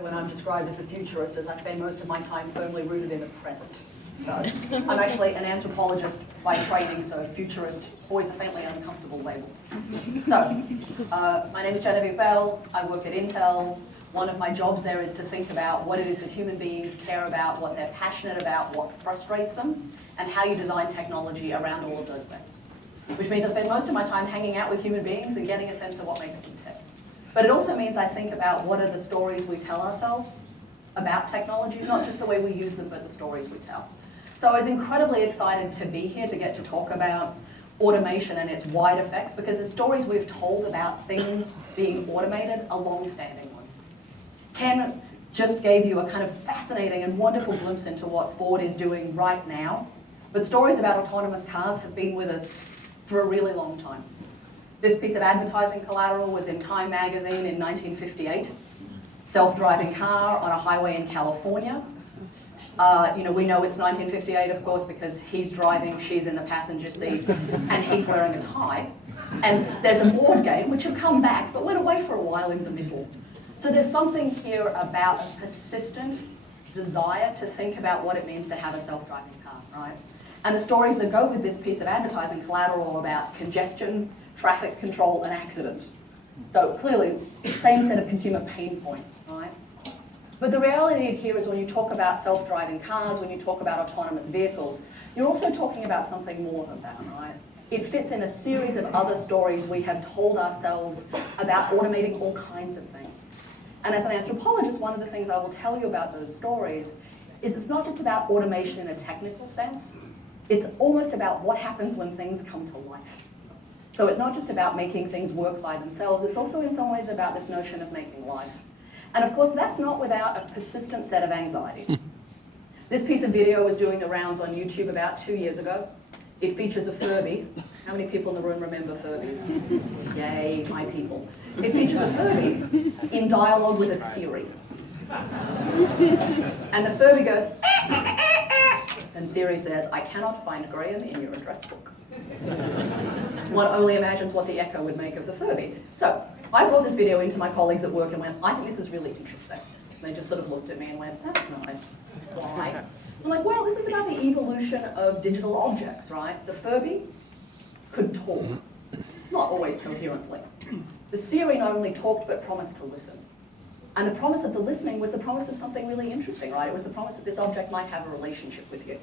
When I'm described as a futurist, as I spend most of my time firmly rooted in the present. So, I'm actually an anthropologist by training, so futurist, always a faintly uncomfortable label. So, my name is Genevieve. I work at Intel. One of my jobs there is to think about what it is that human beings care about, what they're passionate about, what frustrates them, and how you design technology around all of those things. Which means I spend most of my time hanging out with human beings and getting a sense of what makes them tick. But it also means I think about what are the stories we tell ourselves about technologies, not just the way we use them, but the stories we tell. So I was incredibly excited to be here to get to talk about automation and its wide effects, because the stories we've told about things being automated are long-standing ones. Ken just gave you a kind of fascinating and wonderful glimpse into what Ford is doing right now, but stories about autonomous cars have been with us for a really long time. This piece of advertising collateral was in Time magazine in 1958. Self-driving car on a highway in California. We know it's 1958, of course, because he's driving, she's in the passenger seat, and he's wearing a tie. And there's a board game, which will come back, but went away for a while in the middle. So there's something here about a persistent desire to think about what it means to have a self-driving car, right? And the stories that go with this piece of advertising collateral about congestion, traffic control, and accidents. So clearly, same set of consumer pain points, right? But the reality here is when you talk about self-driving cars, when you talk about autonomous vehicles, you're also talking about something more than that, right? It fits in a series of other stories we have told ourselves about automating all kinds of things. And as an anthropologist, one of the things I will tell you about those stories is it's not just about automation in a technical sense, it's almost about what happens when things come to life. So it's not just about making things work by themselves, it's also in some ways about this notion of making life. And of course, that's not without a persistent set of anxieties. This piece of video was doing the rounds on YouTube about 2 years ago. It features a Furby. How many people in the room remember Furbies? Yay, my people. It features a Furby in dialogue with a Siri. And the Furby goes, and Siri says, "I cannot find Graham in your address book." One only imagines what the echo would make of the Furby. So I brought this video into my colleagues at work and went, I think this is really interesting. And they just sort of looked at me and went, that's nice. Why? I'm like, well, this is about the evolution of digital objects, right? The Furby could talk, not always coherently. The Siri not only talked, but promised to listen. And the promise of the listening was the promise of something really interesting, right? It was the promise that this object might have a relationship with you.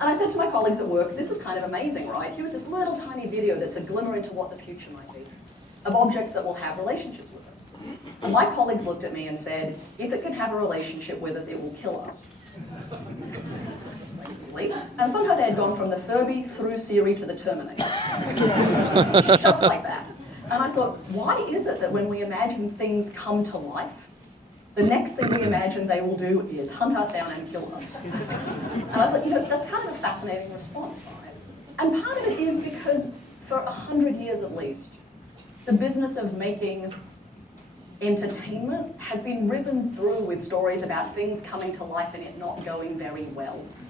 And I said to my colleagues at work, this is kind of amazing, right? Here's this little tiny video that's a glimmer into what the future might be, of objects that will have relationships with us. And my colleagues looked at me and said, if it can have a relationship with us, it will kill us. Really? And somehow they had gone from the Furby through Siri to the Terminator. Just like that. And I thought, why is it that when we imagine things come to life, the next thing we imagine they will do is hunt us down and kill us? And I thought, that's kind of a fascinating response, right? And part of it is because for 100 years at least, the business of making entertainment has been riven through with stories about things coming to life and it not going very well.